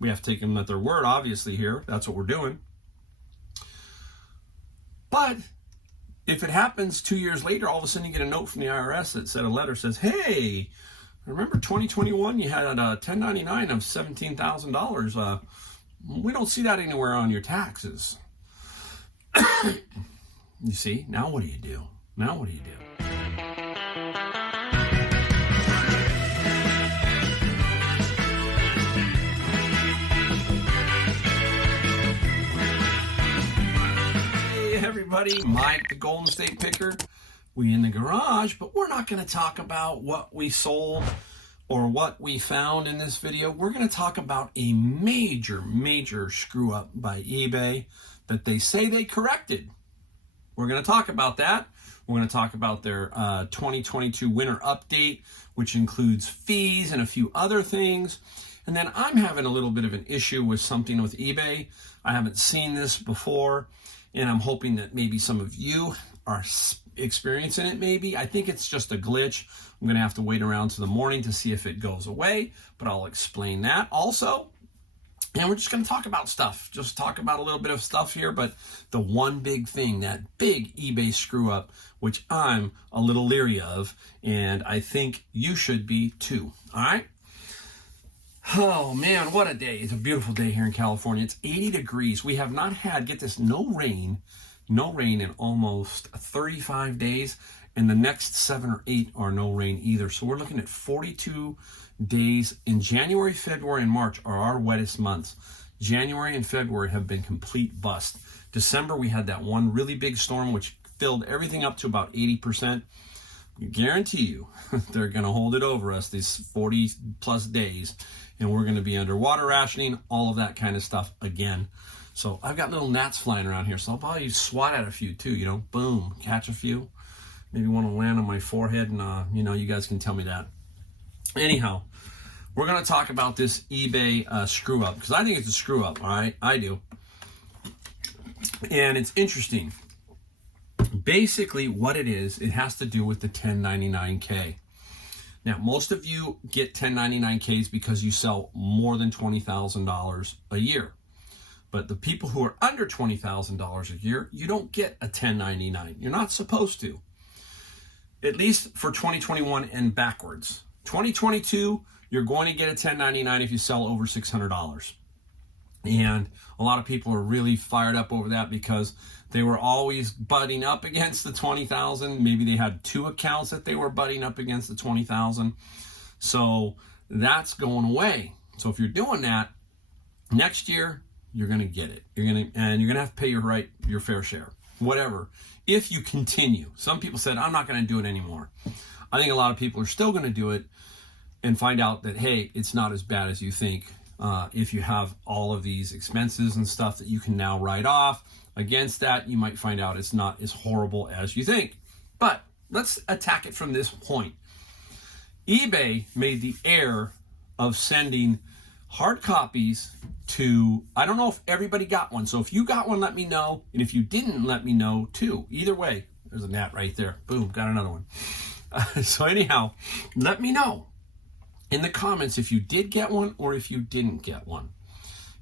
We have to take them at their word, obviously, here. That's what we're doing. But if it happens 2 years later, all of a sudden you get a note from the IRS that said, a letter says, hey, remember 2021, you had a 1099 of $17,000. We don't see that anywhere on your taxes. You see, now what do you do? Now what do you do? Hey everybody, Mike the Golden State Picker. We in the garage, but we're not going to talk about what we sold or what we found in this video. We're going to talk about a major screw up by eBay that they say they corrected. We're going to talk about that. We're going to talk about their 2022 winter update, which includes fees and a few other things. And then I'm having a little bit of an issue with something with eBay. I haven't seen this before, and I'm hoping that maybe some of you are experiencing it maybe. I think it's just a glitch. I'm going to have to wait around to the morning to see if it goes away, but I'll explain that also. And we're just going to talk about stuff, just talk about a little bit of stuff here. But the one big thing, that big eBay screw up, which I'm a little leery of, and I think you should be too. All right. Oh man, what a day. It's a beautiful day here in California. It's 80 degrees. We have not had, get this, no rain in almost 35 days. And the next 7 or 8 are no rain either. So we're looking at 42 days. In January, February, and March are our wettest months. January and February have been complete bust. December, we had that one really big storm which filled everything up to about 80%. I guarantee you they're going to hold it over us these 40 plus days, and we're going to be underwater rationing, all of that kind of stuff again. So I've got little gnats flying around here, so I'll probably swat at a few too, you know, boom, catch a few. Maybe want to land on my forehead, and you know, you guys can tell me that. Anyhow, we're going to talk about this eBay screw up, because I think it's a screw up. All right, I do, and it's interesting. Basically, what it is, it has to do with the 1099K. Now, most of you get 1099Ks because you sell more than $20,000 a year. But the people who are under $20,000 a year, you don't get a 1099. You're not supposed to. At least for 2021 and backwards. 2022, you're going to get a 1099 if you sell over $600. And a lot of people are really fired up over that because they were always butting up against the 20,000. Maybe they had 2 accounts that they were butting up against the 20,000. So that's going away. So if you're doing that, next year, you're going to get it. You're going to have to pay your fair share. Whatever, if you continue. Some people said, I'm not going to do it anymore. I think a lot of people are still going to do it and find out that, hey, it's not as bad as you think. If you have all of these expenses and stuff that you can now write off against that, you might find out it's not as horrible as you think. But let's attack it from this point. eBay made the error of sending hard copies to, I don't know if everybody got one. So if you got one, let me know. And if you didn't, let me know too. Either way, there's a gnat right there. Boom, got another one. So anyhow, let me know in the comments if you did get one or if you didn't get one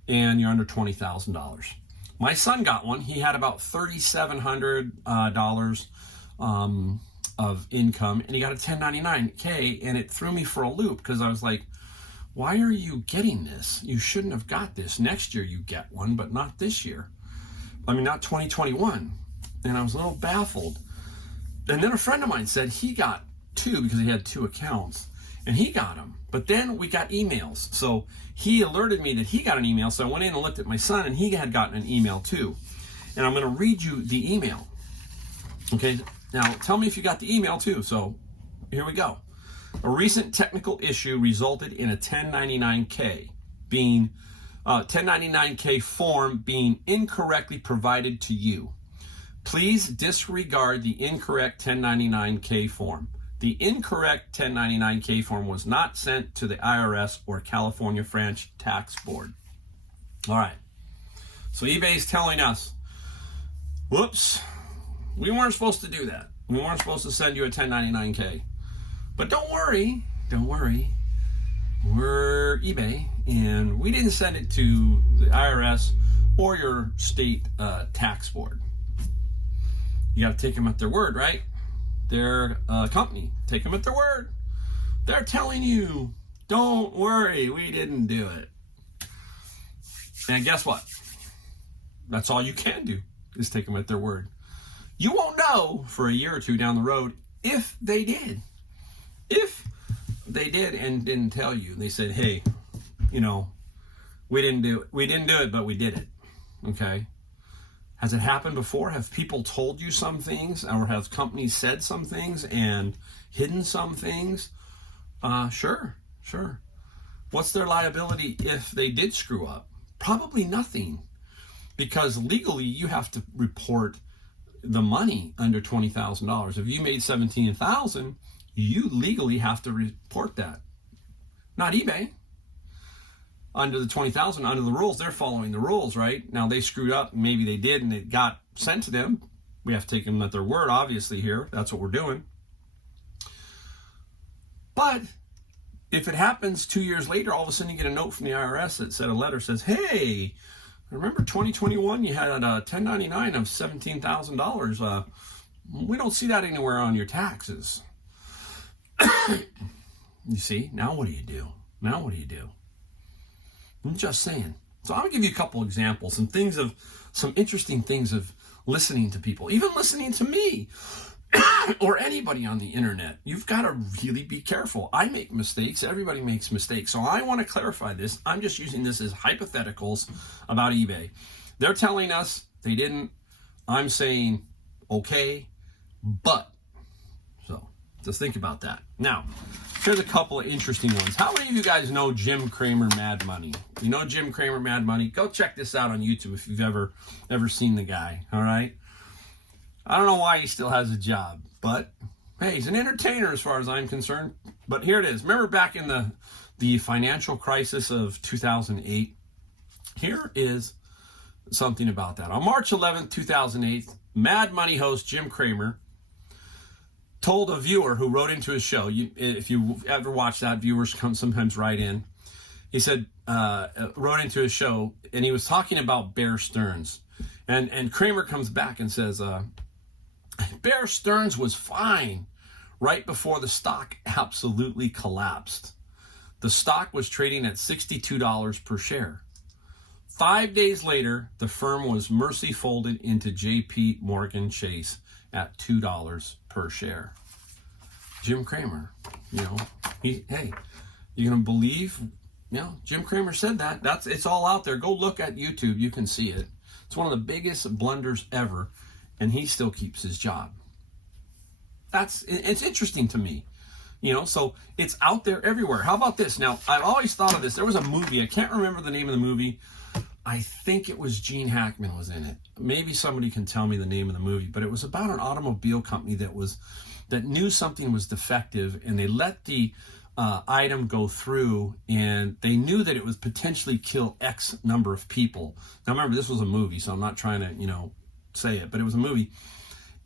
and you're under $20,000. My son got one. He had about $3,700 of income, and he got a 1099K, and it threw me for a loop because I was like, why are you getting this? You shouldn't have got this. Next year you get one, but not this year. I mean, not 2021. And I was a little baffled. And then a friend of mine said he got 2 because he had 2 accounts, and he got them. But then we got emails. So he alerted me that he got an email. So I went in and looked at my son, and he had gotten an email too. And I'm going to read you the email. Okay. Now tell me if you got the email too. So here we go. A recent technical issue resulted in a 1099K being 1099K form being incorrectly provided to you. Please disregard the incorrect 1099K form. The incorrect 1099K form was not sent to the IRS or California Franchise Tax Board. All right. So eBay is telling us, whoops, we weren't supposed to do that. We weren't supposed to send you a 1099K. But don't worry. we're eBay, and we didn't send it to the IRS or your state tax board. You got to take them at their word, right? They're a company. Take them at their word. They're telling you, don't worry, we didn't do it. And guess what? That's all you can do, is take them at their word. You won't know for a year or two down the road if they did. If they did and didn't tell you. They said, hey, we didn't do it, but we did it. Okay? Has it happened before? Have people told you some things, or have companies said some things and hidden some things? Sure. What's their liability if they did screw up? Probably nothing, because legally you have to report the money under $20,000. If you made $17,000, you legally have to report that. Not eBay. Under the $20,000, under the rules, they're following the rules, right? Now they screwed up, maybe they did, and it got sent to them. We have to take them at their word, obviously, here. That's what we're doing. But if it happens 2 years later, all of a sudden you get a note from the IRS that said, a letter says, hey, remember 2021, you had a 1099 of $17,000. We don't see that anywhere on your taxes. You see, now what do you do? I'm just saying. So I'm going to give you a couple examples, some interesting things of listening to people, even listening to me or anybody on the internet. You've got to really be careful. I make mistakes. Everybody makes mistakes. So I want to clarify this. I'm just using this as hypotheticals about eBay. They're telling us they didn't. I'm saying, okay, but. So just think about that. Now, here's a couple of interesting ones. How many of you guys know Jim Cramer Mad Money? You know Jim Cramer Mad Money? Go check this out on YouTube if you've ever seen the guy, all right? I don't know why he still has a job, but hey, he's an entertainer as far as I'm concerned. But here it is. Remember back in the financial crisis of 2008? Here is something about that. On March 11th, 2008, Mad Money host Jim Cramer told a viewer who wrote into his show, if you ever watch that, viewers sometimes write in. He said, wrote into his show, and he was talking about Bear Stearns. And Cramer comes back and says, Bear Stearns was fine right before the stock absolutely collapsed. The stock was trading at $62 per share. 5 days later, the firm was mercy folded into J.P. Morgan Chase at $2 per share. Jim Cramer, hey, you gonna believe? Jim Cramer said that. It's all out there. Go look at YouTube. You can see it. It's one of the biggest blunders ever, and he still keeps his job. It's interesting to me. So it's out there everywhere. How about this? Now, I've always thought of this. There was a movie. I can't remember the name of the movie. I think it was Gene Hackman was in it. Maybe somebody can tell me the name of the movie, but it was about an automobile company that knew something was defective, and they let the item go through, and they knew that it would potentially kill X number of people. Now remember, this was a movie, so I'm not trying to, say it, but it was a movie.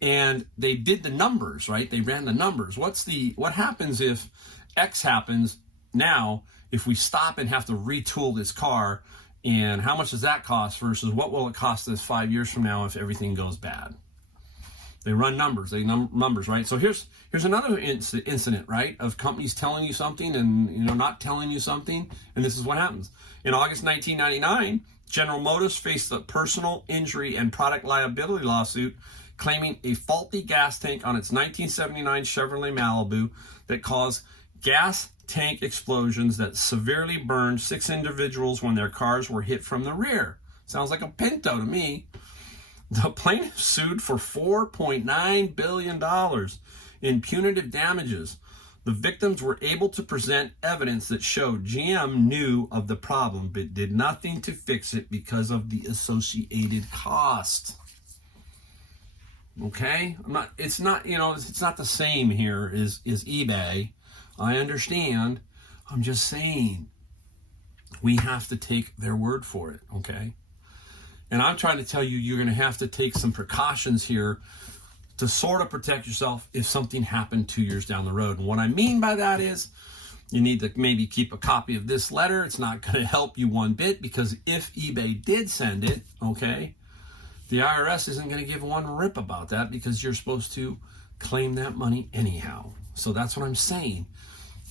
And they did the numbers, right? They ran the numbers. What happens if X happens now if we stop and have to retool this car? And how much does that cost versus what will it cost us 5 years from now if everything goes bad? They run numbers. Numbers, right? So here's another incident, right, of companies telling you something and not telling you something, and this is what happens. In August 1999, General Motors faced a personal injury and product liability lawsuit claiming a faulty gas tank on its 1979 Chevrolet Malibu that caused gas tank explosions that severely burned 6 individuals when their cars were hit from the rear. Sounds like a Pinto to me. The plaintiff sued for $4.9 billion in punitive damages. The victims were able to present evidence that showed GM knew of the problem but did nothing to fix it because of the associated cost. Okay? It's not the same here as eBay. I understand. I'm just saying we have to take their word for it, okay? And I'm trying to tell you, you're going to have to take some precautions here to sort of protect yourself if something happened 2 years down the road. And what I mean by that is You need to maybe keep a copy of this letter. It's not going to help you one bit, because if eBay did send it, okay, the IRS isn't going to give one rip about that, because you're supposed to claim that money anyhow. So that's what I'm saying.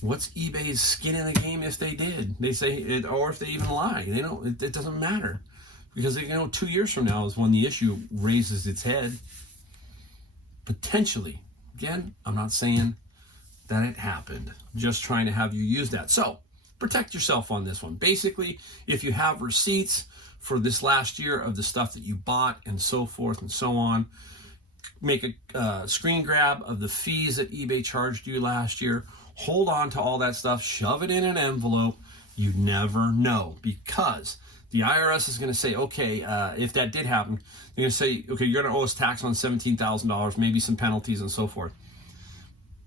What's eBay's skin in the game if they did? They say it, or if they even lie. They don't. It doesn't matter, because they 2 years from now is when the issue raises its head. Potentially. Again, I'm not saying that it happened. I'm just trying to have you use that. So protect yourself on this one. Basically, if you have receipts for this last year of the stuff that you bought and so forth and so on, make a screen grab of the fees that eBay charged you last year. Hold on to all that stuff. Shove it in an envelope. You never know, because the IRS is going to say, okay, if that did happen, they're going to say, okay, you're going to owe us tax on $17,000, maybe some penalties and so forth.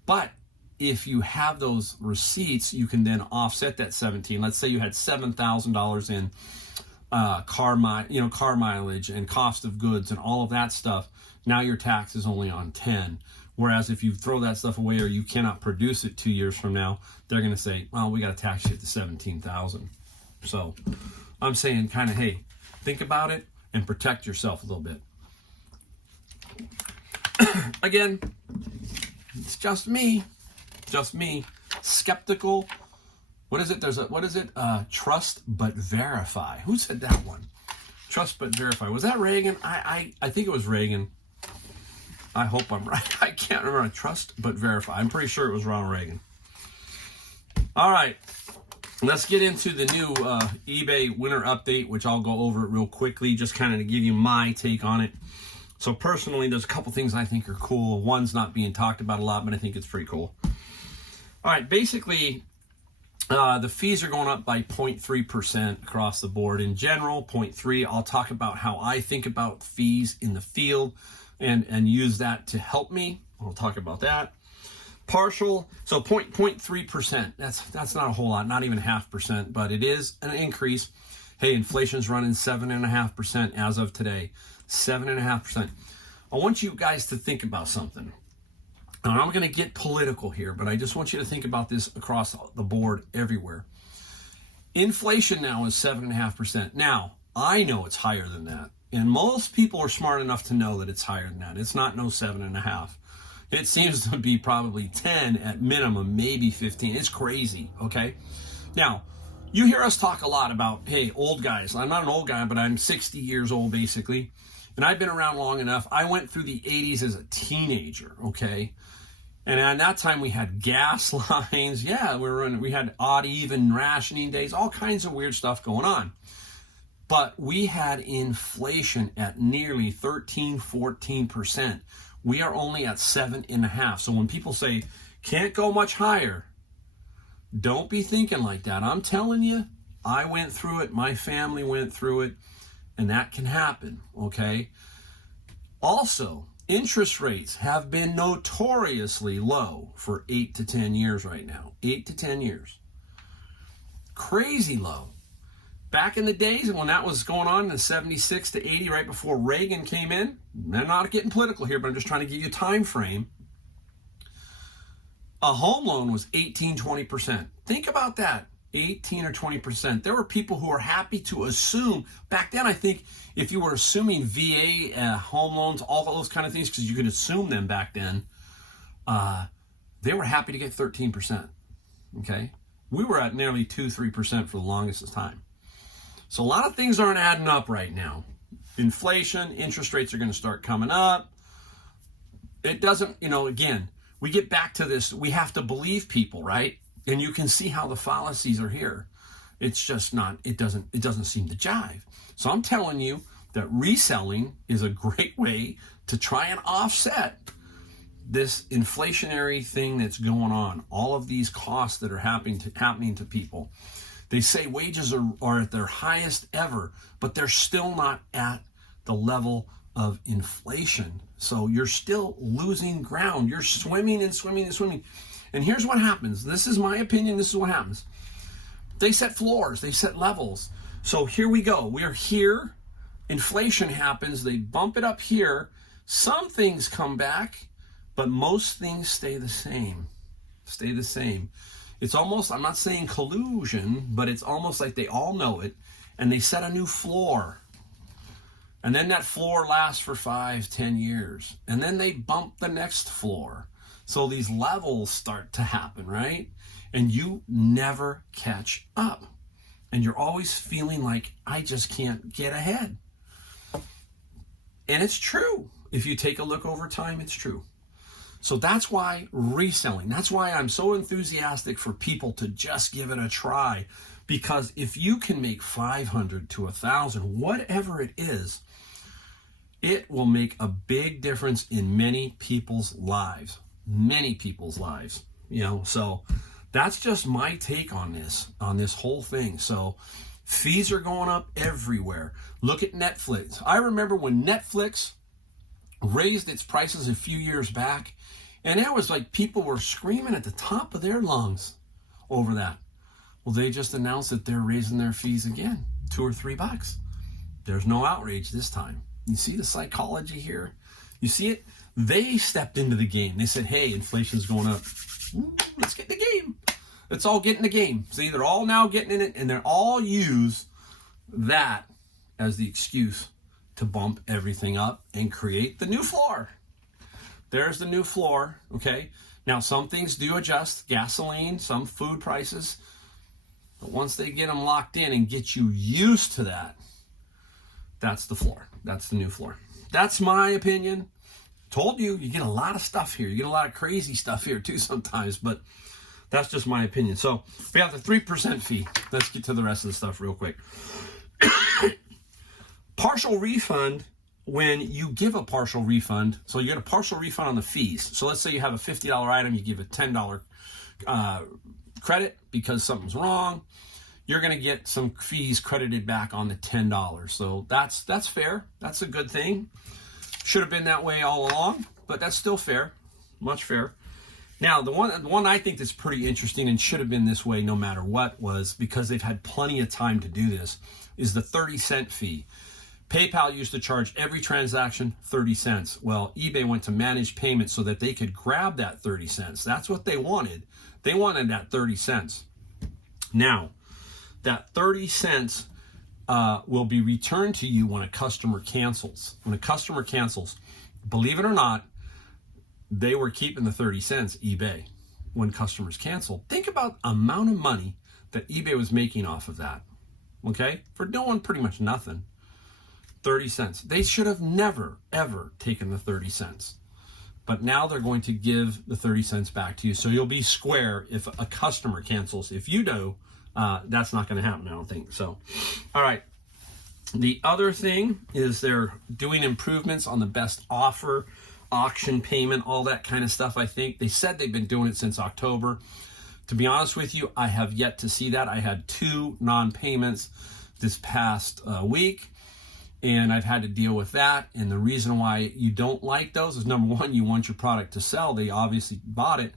But if you have those receipts, you can then offset that 17. Let's say you had $7,000 in car mileage and cost of goods and all of that stuff. Now your tax is only on 10. Whereas if you throw that stuff away, or you cannot produce it 2 years from now, they're going to say, well, we got to tax you to 17,000. So I'm saying kind of, hey, think about it and protect yourself a little bit. Again, it's just me, skeptical. What is it? Trust but verify. Who said that one? Trust but verify. Was that Reagan? I think it was Reagan. I hope I'm right. I can't remember. Trust but verify. I'm pretty sure it was Ronald Reagan. All right. Let's get into the new eBay winter update, which I'll go over it real quickly, just kind of to give you my take on it. So personally, there's a couple things I think are cool. One's not being talked about a lot, but I think it's pretty cool. All right, basically, the fees are going up by 0.3% across the board. In general, 0.3. I'll talk about how I think about fees in the field and use that to help me. I'll talk about that. Partial, so 0.3%. That's not a whole lot, not even 0.5%, but it is an increase. Hey, inflation's running 7.5% as of today. 7.5%. I want you guys to think about something. And I'm going to get political here, but I just want you to think about this across the board everywhere. Inflation now is 7.5%. Now, I know it's higher than that. And most people are smart enough to know that it's higher than that. It's not no 7.5. It seems to be probably 10 at minimum, maybe 15. It's crazy, okay? Now, you hear us talk a lot about, hey, old guys. I'm not an old guy, but I'm 60 years old, basically. And I've been around long enough. I went through the 80s as a teenager, okay? And at that time, we had gas lines. Yeah, we had odd, even rationing days, all kinds of weird stuff going on. But we had inflation at nearly 13, 14%. We are only at 7.5. So when people say, can't go much higher, don't be thinking like that. I'm telling you, I went through it. My family went through it. And that can happen, okay? Also, interest rates have been notoriously low for 8 to 10 years right now. 8 to 10 years. Crazy low. Back in the days when that was going on in 76 to 80, right before Reagan came in, I'm not getting political here, but I'm just trying to give you a time frame. A home loan was 18, 20%. Think about that. 18 or 20%. There were people who were happy to assume, back then I think if you were assuming VA, home loans, all those kind of things, because you could assume them back then, they were happy to get 13%, okay? We were at nearly 2-3% for the longest time. So a lot of things aren't adding up right now. Inflation, interest rates are going to start coming up. It doesn't, again, we get back to this, we have to believe people, right? And you can see how the fallacies are here. It's just not, it doesn't seem to jive. So I'm telling you that reselling is a great way to try and offset this inflationary thing that's going on. All of these costs that are happening to people. They say wages are at their highest ever, but they're still not at the level of inflation. So you're still losing ground. You're swimming and swimming and swimming. And here's what happens. This is my opinion. This is what happens. They set floors. They set levels. So here we go. We are here. Inflation happens. They bump it up here. Some things come back, but most things stay the same. Stay the same. It's almost, I'm not saying collusion, but it's almost like they all know it, and they set a new floor. And then that floor lasts for 5-10 years. And then they bump the next floor. So these levels start to happen, right? And you never catch up. And you're always feeling like, I just can't get ahead. And it's true. If you take a look over time, it's true. So that's why reselling, that's why I'm so enthusiastic for people to just give it a try. Because if you can make 500 to 1,000, whatever it is, it will make a big difference in many people's lives. Many people's lives. So that's just my take on this whole thing. So fees are going up everywhere. Look at Netflix. I remember when Netflix raised its prices a few years back, and it was like people were screaming at the top of their lungs over that. Well, they just announced that they're raising their fees again, $2 or $3. There's no outrage this time. You see the psychology here? You see it? They stepped into the game. They said, hey, inflation's going up. Ooh, let's get in the game. Let's all get in the game. See, they're all now getting in it, and they're all use that as the excuse to bump everything up and create the new floor. There's the new floor, okay? Now, some things do adjust. Gasoline, some food prices. But once they get them locked in and get you used to that, that's the floor. That's the new floor. That's my opinion. Told you, you get a lot of stuff here. You get a lot of crazy stuff here too sometimes, but that's just my opinion. So we have the 3% fee. Let's get to the rest of the stuff real quick. Partial refund, when you give a partial refund, so you get a partial refund on the fees. So let's say you have a $50 item, you give a $10 credit because something's wrong. You're going to get some fees credited back on the $10. So that's fair. That's a good thing. Should have been that way all along, but that's still fair. Much fair. Now, the one I think that's pretty interesting and should have been this way no matter what was, because they've had plenty of time to do this, is the 30-cent fee. PayPal used to charge every transaction 30 cents. Well, eBay went to managed payments so that they could grab that 30 cents. That's what they wanted. They wanted that 30 cents. Now, that 30 cents will be returned to you when a customer cancels. When a customer cancels, believe it or not, they were keeping the 30 cents, eBay, when customers canceled. Think about the amount of money that eBay was making off of that, okay? For doing pretty much nothing. 30 cents. They should have never, ever taken the 30 cents. But now they're going to give the 30 cents back to you. So you'll be square if a customer cancels. If you do, that's not going to happen, I don't think. So, all right. The other thing is they're doing improvements on the best offer, auction payment, all that kind of stuff, I think. They said they've been doing it since October. To be honest with you, I have yet to see that. I had 2 non-payments this past week, and I've had to deal with that. And the reason why you don't like those is, number one, you want your product to sell. They obviously bought it.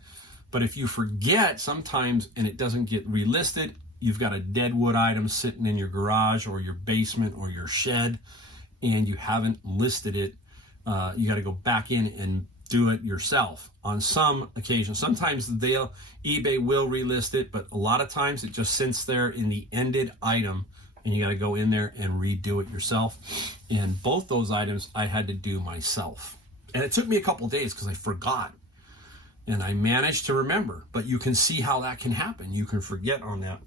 But if you forget sometimes and it doesn't get relisted, you've got a dead wood item sitting in your garage or your basement or your shed, and you haven't listed it. You got to go back in and do it yourself on some occasions. Sometimes eBay will relist it, but a lot of times it just sits there in the ended item, and you got to go in there and redo it yourself. And both those items I had to do myself. And it took me a couple of days because I forgot. And I managed to remember, but you can see how that can happen. You can forget on that.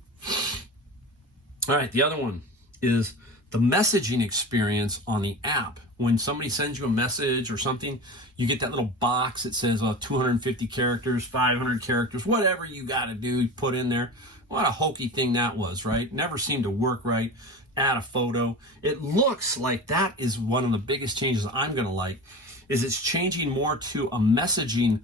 All right, the other one is the messaging experience on the app. When somebody sends you a message or something, you get that little box that says 250 characters, 500 characters, whatever you got to do, put in there. What a hokey thing that was, right? Never seemed to work right. Add a photo. It looks like that is one of the biggest changes I'm going to like, is it's changing more to a messaging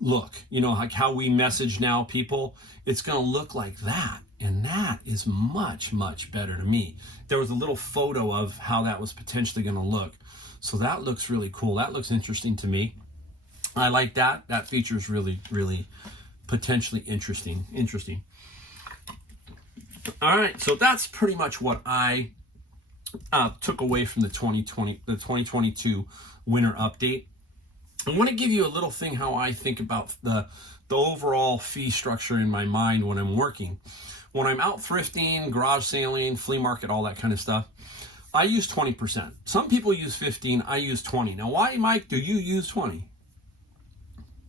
look. You know, like how we message now people, it's going to look like that. And that is much, much better to me. There was a little photo of how that was potentially going to look. So that looks really cool. That looks interesting to me. I like that. That feature is really, really potentially interesting. All right. So that's pretty much what I took away from the 2022 winter update. I want to give you a little thing how I think about the overall fee structure in my mind when I'm working. When I'm out thrifting, garage sailing, flea market, all that kind of stuff, I use 20%. Some people use 15, I use 20. Now, why, Mike, do you use 20?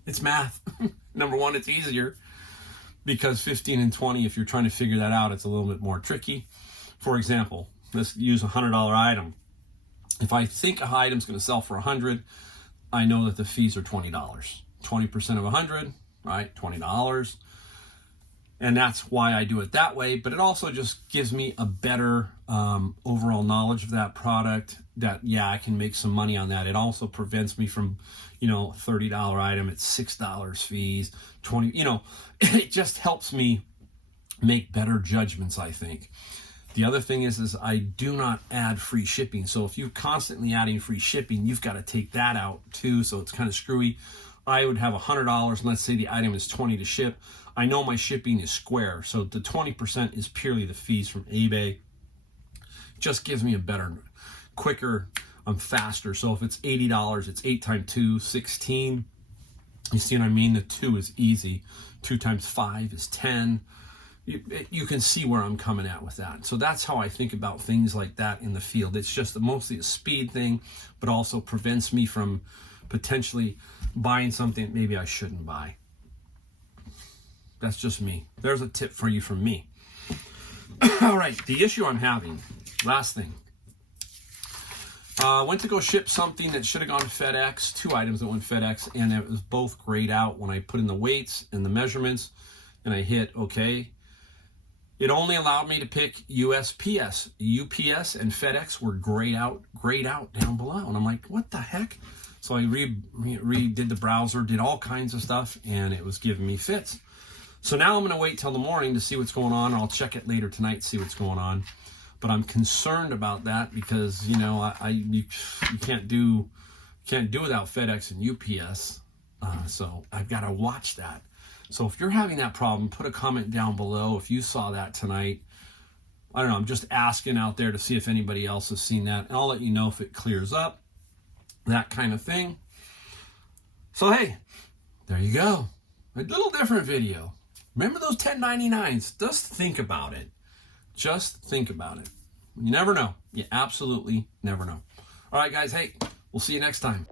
It's math. Number one, it's easier because 15 and 20, if you're trying to figure that out, it's a little bit more tricky. For example, let's use a $100 item. If I think a item's going to sell for $100, I know that the fees are $20. 20% of 100, right? $20. And that's why I do it that way. But it also just gives me a better overall knowledge of that product that, yeah, I can make some money on that. It also prevents me from, $30 item, it's $6 fees, 20, it just helps me make better judgments, I think. The other thing is I do not add free shipping. So if you're constantly adding free shipping, you've got to take that out too. So it's kind of screwy. I would have $100, and let's say the item is $20 to ship. I know my shipping is square. So the 20% is purely the fees from eBay. Just gives me a better, quicker, I'm faster. So if it's $80, it's 8 times 2, 16. You see what I mean? The 2 is easy. 2 times 5 is 10. You can see where I'm coming at with that. So that's how I think about things like that in the field. It's just mostly a speed thing, but also prevents me from potentially buying something that maybe I shouldn't buy. That's just me. There's a tip for you from me. All right, the issue I'm having, last thing. I went to go ship something that should have gone to FedEx, 2 items that went FedEx, and it was both grayed out when I put in the weights and the measurements, and I hit OK. It only allowed me to pick USPS. UPS and FedEx were grayed out down below. And I'm like, what the heck? So I redid the browser, did all kinds of stuff, and it was giving me fits. So now I'm going to wait till the morning to see what's going on. I'll check it later tonight, see what's going on. But I'm concerned about that because, you can't do without FedEx and UPS. So I've got to watch that. So if you're having that problem, put a comment down below if you saw that tonight. I don't know, I'm just asking out there to see if anybody else has seen that. And I'll let you know if it clears up, that kind of thing. So hey, there you go. A little different video. Remember those 1099s? Just think about it. Just think about it. You never know. You absolutely never know. All right, guys, hey, we'll see you next time.